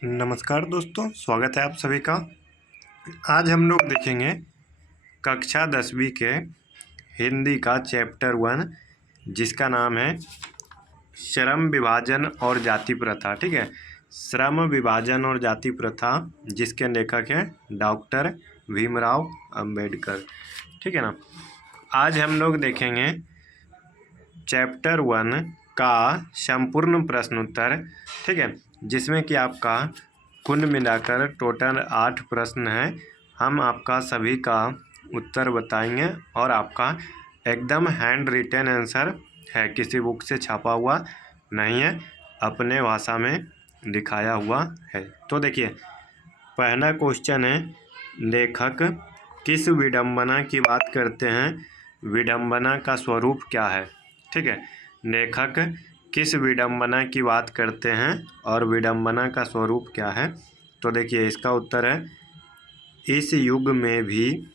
नमस्कार दोस्तों, स्वागत है आप सभी का। आज हम लोग देखेंगे कक्षा 10वीं के हिंदी का चैप्टर 1, जिसका नाम है श्रम विभाजन और जाति प्रथा। ठीक है, श्रम विभाजन और जाति प्रथा, जिसके लेखक हैं डॉक्टर भीमराव अंबेडकर। ठीक है ना। आज हम लोग देखेंगे चैप्टर 1 का संपूर्ण प्रश्न उत्तर। ठीक है, जिसमें कि आपका कुल मिलाकर टोटल 8 प्रश्न हैं। हम आपका सभी का उत्तर बताएंगे और आपका एकदम हैंड रिटन आंसर है, किसी बुक से छापा हुआ नहीं है, अपने भाषा में दिखाया हुआ है। तो देखिए, पहला क्वेश्चन है, लेखक किस विडंबना की बात करते हैं, विडंबना का स्वरूप क्या है। ठीक है, लेखक किस विडंबना की बात करते हैं और विडंबना का स्वरूप क्या है। तो देखिए, इसका उत्तर है, इस युग में भी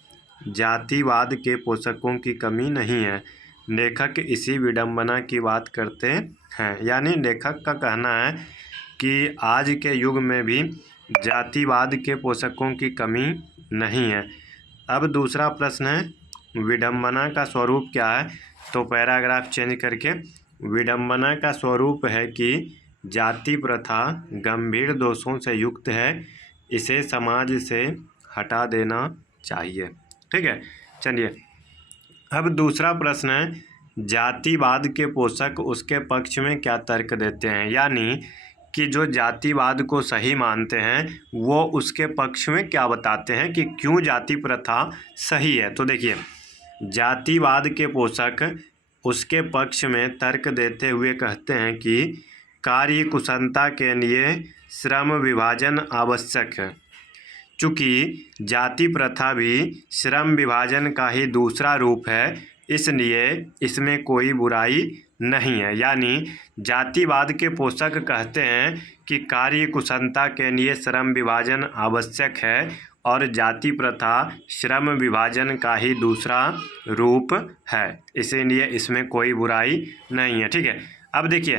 जातिवाद के पोषकों की कमी नहीं है। लेखक इसी विडंबना की बात करते हैं, यानी लेखक का कहना है कि आज के युग में भी जातिवाद के पोषकों की कमी नहीं है। अब दूसरा प्रश्न है, विडंबना का स्वरूप क्या है। तो पैराग्राफ चेंज करके, विडंबना का स्वरूप है कि जाति प्रथा गंभीर दोषों से युक्त है, इसे समाज से हटा देना चाहिए। ठीक है, चलिए अब दूसरा प्रश्न है, जातिवाद के पोषक उसके पक्ष में क्या तर्क देते हैं, यानी कि जो जातिवाद को सही मानते हैं वो उसके पक्ष में क्या बताते हैं कि क्यों जाति प्रथा सही है। तो देखिए, जातिवाद के पोषक उसके पक्ष में तर्क देते हुए कहते हैं कि कार्य कुशलता के लिए श्रम विभाजन आवश्यक है। चूँकि जाति प्रथा भी श्रम विभाजन का ही दूसरा रूप है, इसलिए इसमें कोई बुराई नहीं है। यानी जातिवाद के पोषक कहते हैं कि कार्य कुशलता के लिए श्रम विभाजन आवश्यक है और जाति प्रथा श्रम विभाजन का ही दूसरा रूप है, इसीलिए इसमें कोई बुराई नहीं है। ठीक है, अब देखिए,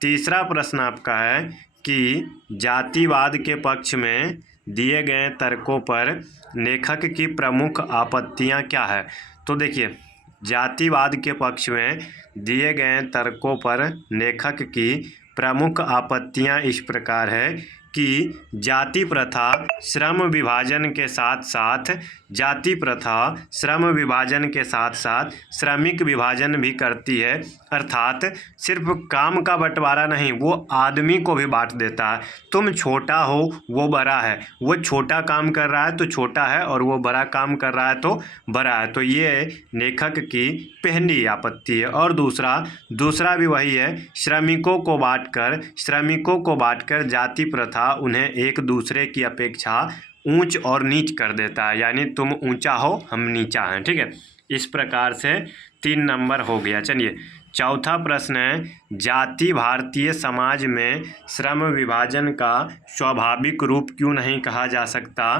तीसरा प्रश्न आपका है कि जातिवाद के पक्ष में दिए गए तर्कों पर लेखक की प्रमुख आपत्तियां क्या है। तो देखिए, जातिवाद के पक्ष में दिए गए तर्कों पर लेखक की प्रमुख आपत्तियां इस प्रकार है कि जाति प्रथा श्रम विभाजन के साथ साथ श्रमिक विभाजन भी करती है, अर्थात सिर्फ काम का बंटवारा नहीं, वो आदमी को भी बांट देता है। तुम छोटा हो, वो बड़ा है, वो छोटा काम कर रहा है तो छोटा है, और वो बड़ा काम कर रहा है तो बड़ा है। तो ये लेखक की पहली आपत्ति है। और दूसरा भी वही है, श्रमिकों को बांटकर जाति प्रथा उन्हें एक दूसरे की अपेक्षा ऊंच और नीच कर देता है, यानी तुम ऊंचा हो, हम नीचा हैं। ठीक है, इस प्रकार से 3 नंबर हो गया। चलिए, चौथा प्रश्न है, जाति भारतीय समाज में श्रम विभाजन का स्वाभाविक रूप क्यों नहीं कहा जा सकता।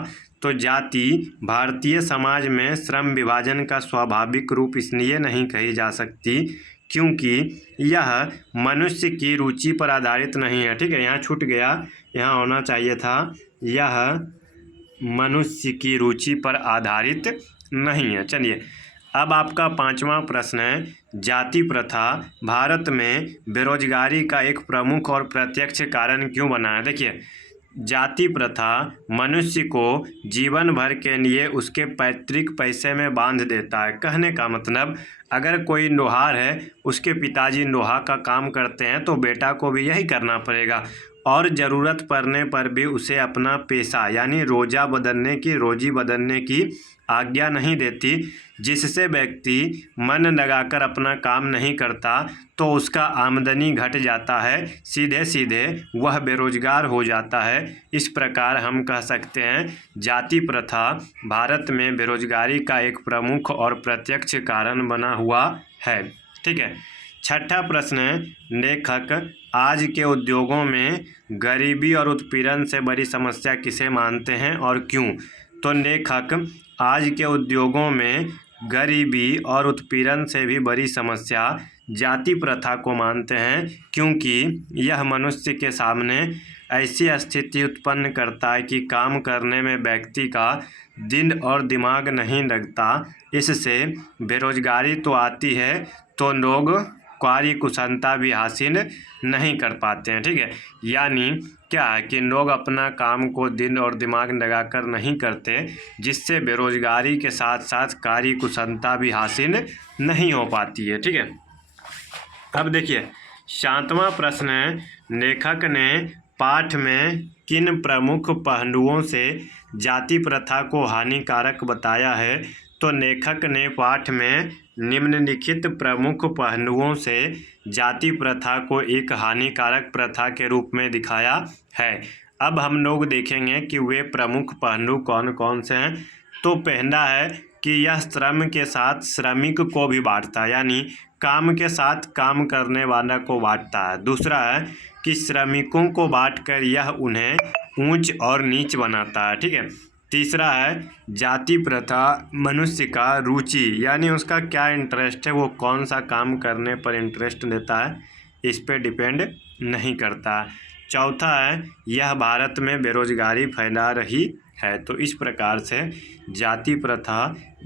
तो जाति भारतीय समाज में श्रम विभाजन का स्वाभाविक रूप इसलिए नहीं कही जा सकती क्योंकि यह मनुष्य की रुचि पर आधारित नहीं है। ठीक है, यहाँ छूट गया, यहाँ होना चाहिए था, यह मनुष्य की रुचि पर आधारित नहीं है। चलिए, अब आपका 5वां प्रश्न है, जाति प्रथा भारत में बेरोजगारी का एक प्रमुख और प्रत्यक्ष कारण क्यों बना है। देखिए, जाति प्रथा मनुष्य को जीवन भर के लिए उसके पैतृक पैसे में बांध देता है। कहने का मतलब, अगर कोई लोहार है, उसके पिताजी लोहा का काम करते हैं तो बेटा को भी यही करना पड़ेगा, और ज़रूरत पड़ने पर भी उसे अपना पेशा यानी रोजी बदलने की आज्ञा नहीं देती, जिससे व्यक्ति मन लगाकर अपना काम नहीं करता तो उसका आमदनी घट जाता है, सीधे सीधे वह बेरोजगार हो जाता है। इस प्रकार हम कह सकते हैं जाति प्रथा भारत में बेरोजगारी का एक प्रमुख और प्रत्यक्ष कारण बना हुआ है। ठीक है, छठा प्रश्न है, लेखक आज के उद्योगों में गरीबी और उत्पीड़न से बड़ी समस्या किसे मानते हैं और क्यों। तो लेखक आज के उद्योगों में गरीबी और उत्पीड़न से भी बड़ी समस्या जाति प्रथा को मानते हैं, क्योंकि यह मनुष्य के सामने ऐसी स्थिति उत्पन्न करता है कि काम करने में व्यक्ति का दिन और दिमाग नहीं लगता। इससे बेरोजगारी तो आती है तो लोग कार्य कुशलता भी हासिल नहीं कर पाते हैं। ठीक है, यानी क्या है कि लोग अपना काम को दिन और दिमाग लगाकर नहीं करते, जिससे बेरोजगारी के साथ साथ कार्य कुशलता भी हासिल नहीं हो पाती है। ठीक है, अब देखिए 7वां प्रश्न है, लेखक ने पाठ में किन प्रमुख पहलुओं से जाति प्रथा को हानिकारक बताया है? तो लेखक ने पाठ में निम्नलिखित प्रमुख पहलुओं से जाति प्रथा को एक हानिकारक प्रथा के रूप में दिखाया है। अब हम लोग देखेंगे कि वे प्रमुख पहलू कौन कौन से हैं। तो पहला है कि यह श्रम के साथ श्रमिक को भी बांटता है, यानी काम के साथ काम करने वाला को बांटता है। दूसरा है कि श्रमिकों को बांटकर यह उन्हें ऊंच और नीच बनाता है। ठीक है, तीसरा है जाति प्रथा मनुष्य का रुचि, यानी उसका क्या इंटरेस्ट है, वो कौन सा काम करने पर इंटरेस्ट लेता है, इस पे डिपेंड नहीं करता। चौथा है यह भारत में बेरोजगारी फैला रही है। तो इस प्रकार से जाति प्रथा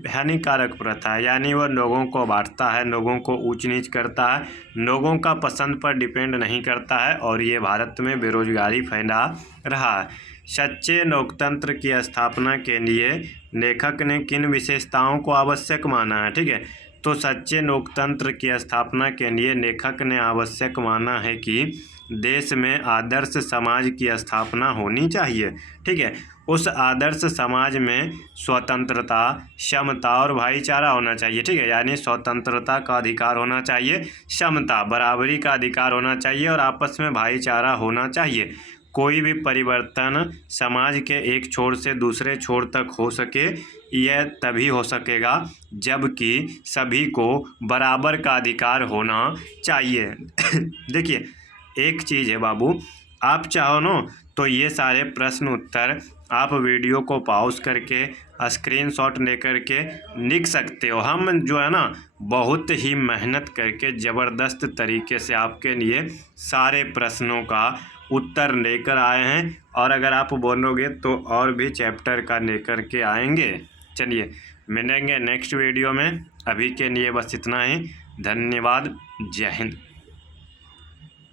हानिकारक प्रथा है, यानी वह लोगों को बांटता है, लोगों को ऊंच नीच करता है, लोगों का पसंद पर डिपेंड नहीं करता है और ये भारत में बेरोजगारी फैला रहा है। सच्चे लोकतंत्र की स्थापना के लिए लेखक ने किन विशेषताओं को आवश्यक माना है? ठीक है, तो सच्चे लोकतंत्र की स्थापना के लिए लेखक ने आवश्यक माना है कि देश में आदर्श समाज की स्थापना होनी चाहिए। ठीक है, उस आदर्श समाज में स्वतंत्रता, समता और भाईचारा होना चाहिए। ठीक है, यानी स्वतंत्रता का अधिकार होना चाहिए, समता बराबरी का अधिकार होना चाहिए और आपस में भाईचारा होना चाहिए। कोई भी परिवर्तन समाज के एक छोर से दूसरे छोर तक हो सके, यह तभी हो सकेगा जबकि सभी को बराबर का अधिकार होना चाहिए। देखिए एक चीज़ है बाबू, आप चाहो ना तो ये सारे प्रश्न उत्तर आप वीडियो को पॉज करके स्क्रीनशॉट लेकर के लिख सकते हो। हम जो है ना बहुत ही मेहनत करके ज़बरदस्त तरीके से आपके लिए सारे प्रश्नों का उत्तर लेकर आए हैं और अगर आप बोलोगे तो और भी चैप्टर का लेकर के आएंगे। चलिए मिलेंगे नेक्स्ट वीडियो में, अभी के लिए बस इतना ही। धन्यवाद, जय हिंद।